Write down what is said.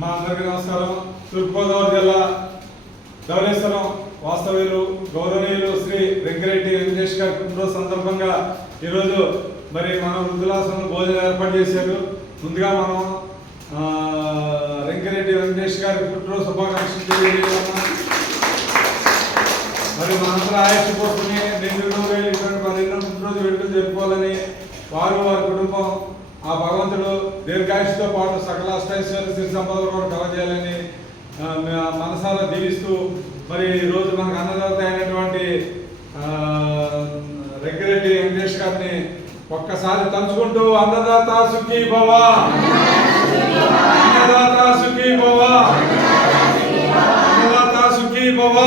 మా అందరికీ నమస్కారం. తూర్పుగోదావరి జిల్లా ధవళేశ్వరం వాస్తవ్యులు గౌరవనీయులు శ్రీ వెంకరెడ్డి వెంకటేష్ గారి పుట్టినరోజు సందర్భంగా ఈరోజు మరి మన వృద్ధులాశ్రమం భోజనం ఏర్పాటు చేశారు. ముందుగా మనం వెంకరెడ్డి వెంకటేష్ గారి పుట్టినరోజు శుభాకాంక్షలు తెలియజేస్తున్నాం. మరి మనందరూ ఆయుష్ కోసమే నిండు నూరేళ్ళు ఇటువంటి పదిహేను పుట్టినరోజు వెంటనే జరుపుకోవాలని వారు వారి కుటుంబం ఆయుష్తో పాటు సకల అష్టైశ్వర్య సిరి సంపదలు కూడా కలగజేయాలని మనసారా దీవిస్తూ మరి ఈరోజు మనకు అన్నదాత అయినటువంటి రెగ్గిరెడ్డి వెంకటేష్ గారిని ఒక్కసారి తలుచుకుంటూ అన్నదాత సుఖీ భవ. అన్నదాత సుఖీ భవ. అన్నదాత సుఖీ భవ.